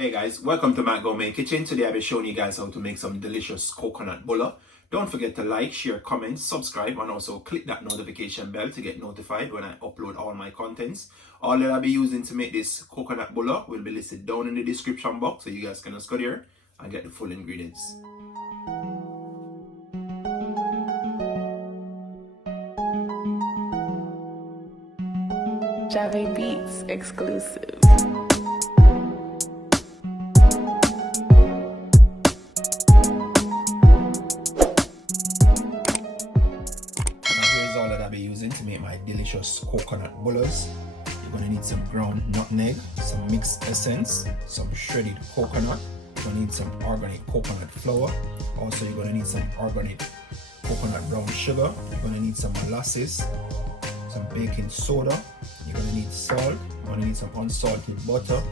Hey guys, welcome to my Gourmet Kitchen. Today I'll be showing you guys how to make some delicious coconut bulla. Don't forget to like, share, comment, subscribe, and also click that notification bell to get notified when I upload all my contents. All that I'll be using to make this coconut bulla will be listed down in the description box, so you guys can just go there and get the full ingredients. Jave Beats exclusive. Here's all that I'll be using to make my delicious coconut bullas. You're going to need some ground nutmeg, some mixed essence, some shredded coconut. You're going to need some organic coconut flour. Also, you're going to need some organic coconut brown sugar. You're going to need some molasses, some baking soda. You're going to need salt. You're going to need some unsalted butter,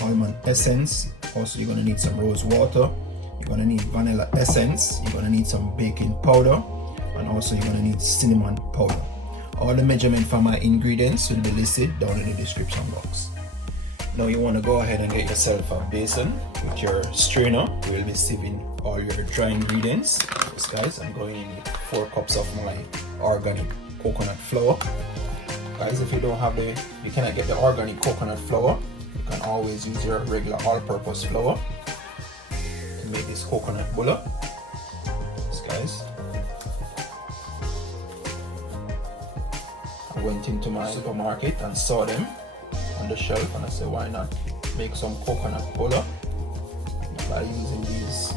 almond essence. Also, you're going to need some rose water. You're going to need vanilla essence. You're going to need some baking powder. And also you're going to need cinnamon powder. All the measurement for my ingredients will be listed down in the description box. Now you want to go ahead and get yourself a basin with your strainer. You will be sieving all your dry ingredients. Yes guys, I'm going in with 4 cups of my organic coconut flour. Guys, if you cannot get the organic coconut flour, you can always use your regular all-purpose flour to make this coconut bulla. Yes guys. I went into my supermarket and saw them on the shelf and I said, why not make some coconut bulla by using these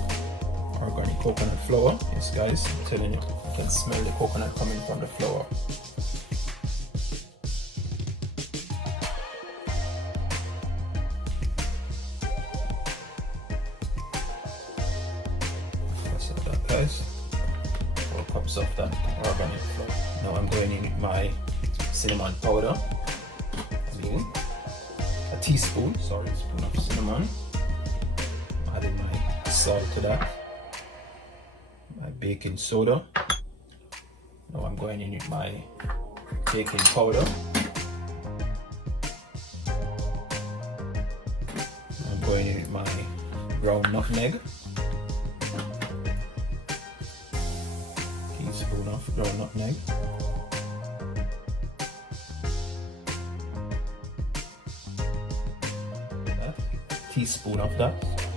organic coconut flour. Yes guys, I'm telling you, you can smell the coconut coming from the flour. That's that guys, 4 cups of that organic flour. Now I'm going in with my cinnamon powder, a spoon of cinnamon. I'm adding my salt to that, my baking soda. Now I'm going in with my baking powder. I'm going in with my ground nutmeg, teaspoon of ground nutmeg. Teaspoon of that.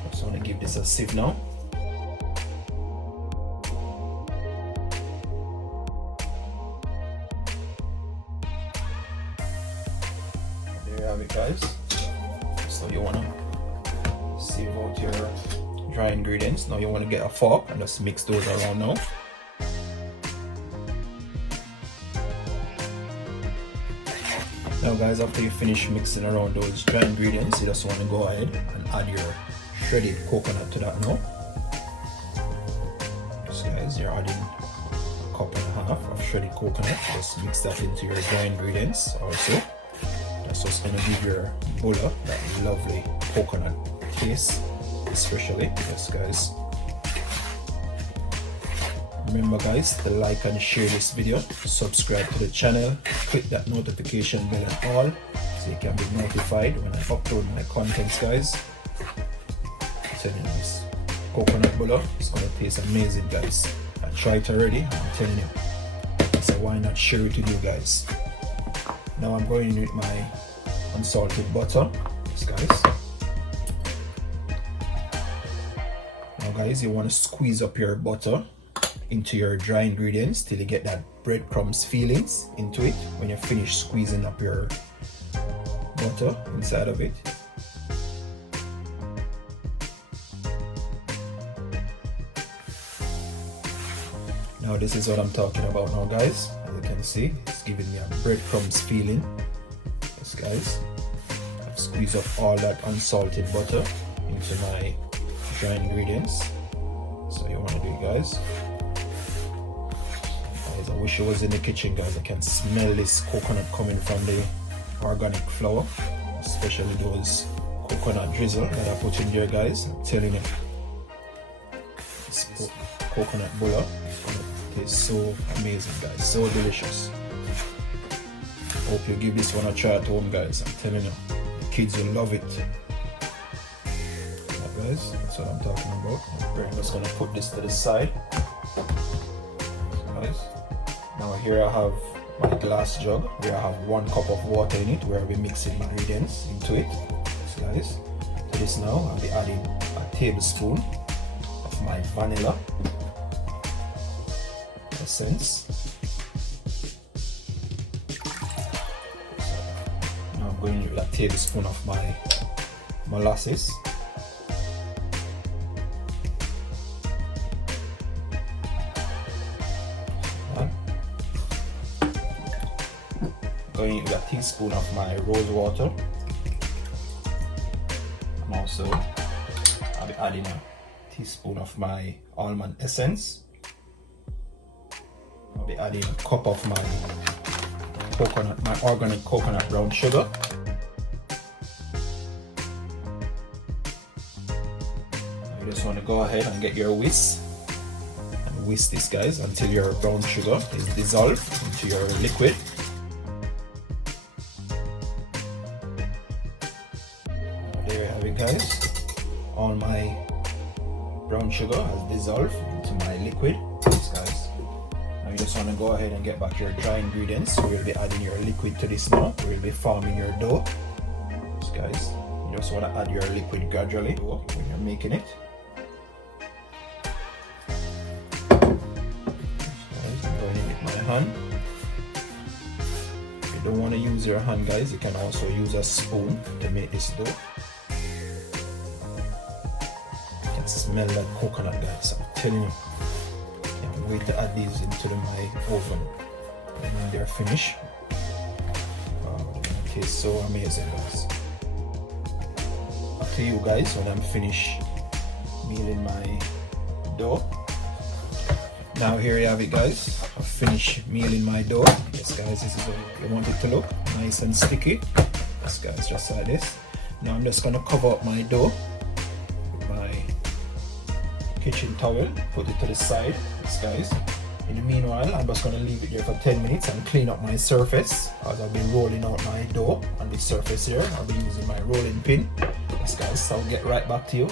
Just want to give this a sieve now. There you have it guys. So you want to sieve out your dry ingredients. Now you want to get a fork and just mix those around now. Now guys, after you finish mixing around those dry ingredients, you just want to go ahead and add your shredded coconut to that now. So guys, you're adding a cup and a half of shredded coconut. Just mix that into your dry ingredients also. That's just going to give your bulla that lovely coconut taste, especially. Yes guys. Remember guys to like and share this video, subscribe to the channel, click that notification bell and all so you can be notified when I upload my contents guys. I'm telling you, this coconut bulla is going to taste amazing guys. I tried it already, I'm telling you. So why not share it with you guys. Now I'm going in with my unsalted butter. Yes guys. Now guys, you want to squeeze up your butter into your dry ingredients till you get that breadcrumbs feelings into it when you finish squeezing up your butter inside of it. Now this is what I'm talking about now guys. As you can see, it's giving me a breadcrumbs feeling. Yes guys, I've squeezed up all that unsalted butter into my dry ingredients. So you want to do it guys. I wish I was in the kitchen guys. I can smell this coconut coming from the organic flour, especially those coconut drizzle that I put in there guys. I'm telling you, this coconut bulla is going to taste so amazing guys, so delicious. Hope you give this one a try at home guys. I'm telling you, the kids will love it. guys, that's what I'm talking about. I'm just gonna put this to the side. Guys, now here I have my glass jug where I have 1 cup of water in it, where I'll be mixing ingredients into it. So guys, to this now I'll be adding a tablespoon of my vanilla essence. Now I'm going with a tablespoon of my molasses. Going with a teaspoon of my rose water, and also I'll be adding a teaspoon of my almond essence. I'll be adding a cup of my organic coconut brown sugar. You just want to go ahead and get your whisk and whisk this, guys, until your brown sugar is dissolved into your liquid. There you have it, guys. All my brown sugar has dissolved into my liquid. Yes, guys. Now you just want to go ahead and get back your dry ingredients. So we'll be adding your liquid to this now. We'll be forming your dough. Yes, guys. You just want to add your liquid gradually when you're making it. Yes, guys, I'm going in with my hand. If you don't want to use your hand, guys, you can also use a spoon to make this dough. Smell like coconut, guys, I'm telling you. Can't wait to add these into my oven. And when they're finished, they're gonna taste so amazing, guys. I'll tell you guys when I'm finished mealing my dough. Now here you have it, guys. I've finished mealing my dough. Yes, guys, this is how you want it to look, nice and sticky. Yes, guys, just like this. Now I'm just gonna cover up my dough with my kitchen towel, put it to the side. Yes, guys. In the meanwhile, I'm just going to leave it there for 10 minutes and clean up my surface, as I'll be rolling out my dough on the surface here. I'll be using my rolling pin. Yes, guys, so I'll get right back to you.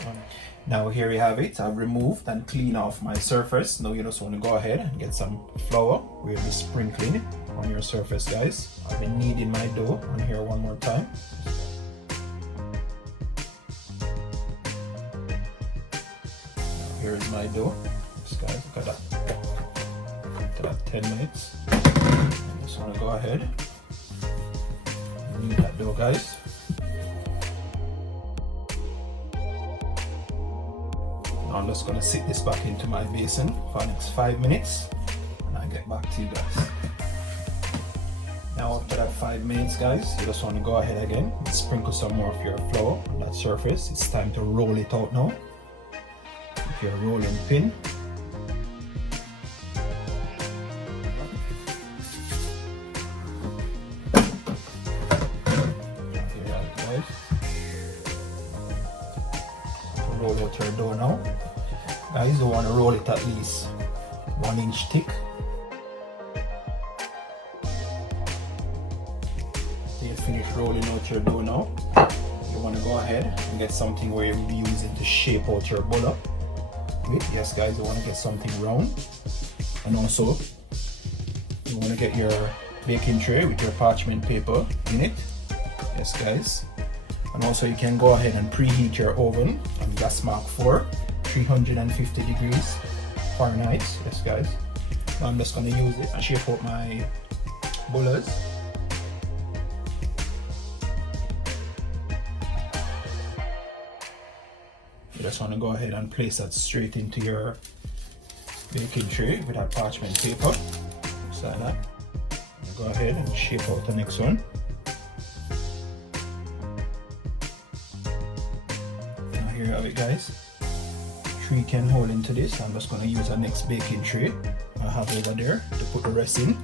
Now here you have it. I've removed and cleaned off my surface. Now you just want to go ahead and get some flour. We'll be sprinkling on your surface, guys. I've been kneading my dough on here one more time. Here is my dough. Yes, guys, look at that. After that 10 minutes, I just want to go ahead and knead that dough, guys. Now I'm just going to sit this back into my basin for the next 5 minutes, and I'll get back to you guys. Now after that 5 minutes, guys, you just want to go ahead again and sprinkle some more of your flour on that surface. It's time to roll it out now. Your rolling pin. Here you are, guys. Roll out your dough now. Guys, you want to roll it at least 1 inch thick. You finish rolling out your dough now. You want to go ahead and get something where you'll be using to shape out your Bulla. Yes, guys, you want to get something round, and also you want to get your baking tray with your parchment paper in it. Yes, guys, and also you can go ahead and preheat your oven on gas mark 4, 350 degrees Fahrenheit. Yes, guys. Now I'm just going to use it and shape out my Bullas. You just want to go ahead and place that straight into your baking tray with that parchment paper. Just like that. Go ahead and shape out the next one. Now here you have it, guys. 3 can hold into this. I'm just going to use the next baking tray I have over there to put the rest in.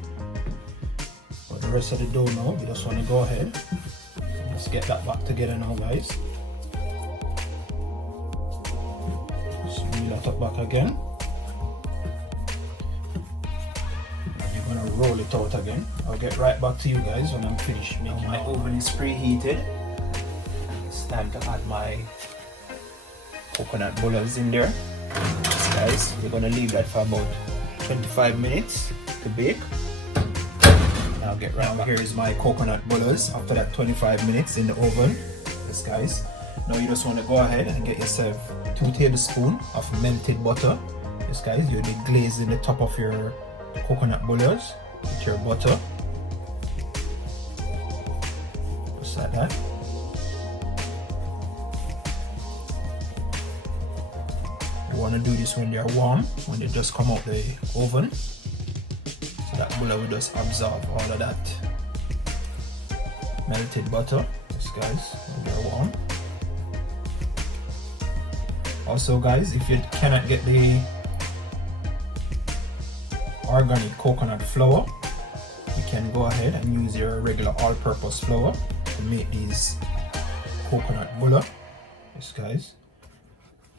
For the rest of the dough now, you just want to go ahead and just get that back together now, guys. That up back again. And you're gonna roll it out again. I'll get right back to you guys when I'm finished. Now my oven is preheated. It's time to add my coconut bullas in there. Yes, guys, we're gonna leave that for about 25 minutes to bake. Now get right back. Here is my coconut bullas after that 25 minutes in the oven. Yes, guys. Now you just want to go ahead and get yourself 2 tablespoons of melted butter. Yes, guys, you'll be glazing the top of your coconut bullas with your butter. Just like that. You want to do this when they're warm, when they just come out the oven, so that bulla will just absorb all of that melted butter. Yes, guys, when they're warm. Also, guys, if you cannot get the organic coconut flour, you can go ahead and use your regular all-purpose flour to make these coconut bulla. Yes, guys.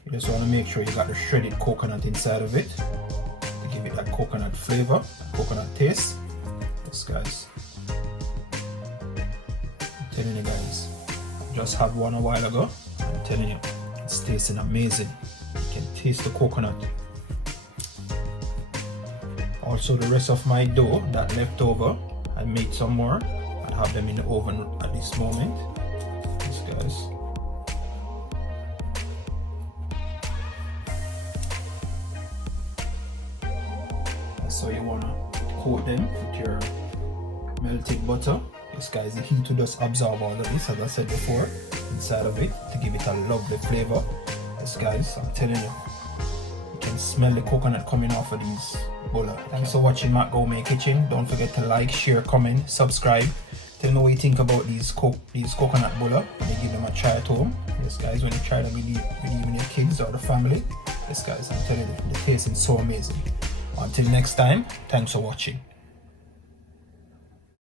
You just want to make sure you got the shredded coconut inside of it to give it that coconut flavor, coconut taste. Yes, guys. I'm telling you guys, just had one a while ago. I'm telling you, it's tasting amazing. You can taste the coconut. Also, the rest of my dough that left over, I made some more. I have them in the oven at this moment. Yes, guys. So you want to coat them with your melted butter. Yes, guys, the heat will just absorb all of this, as I said before, inside of it to give it a lovely flavor. Yes, guys, I'm telling you, you can smell the coconut coming off of these bulla. Thanks for watching my Gourmet Kitchen. Don't forget to like, share, comment, subscribe. Tell me what you think about these coconut bulla when you give them a try at home. Yes, guys, when you try them with even your kids or the family. Yes, guys, I'm telling you, the taste is so amazing. Until next time, thanks for watching.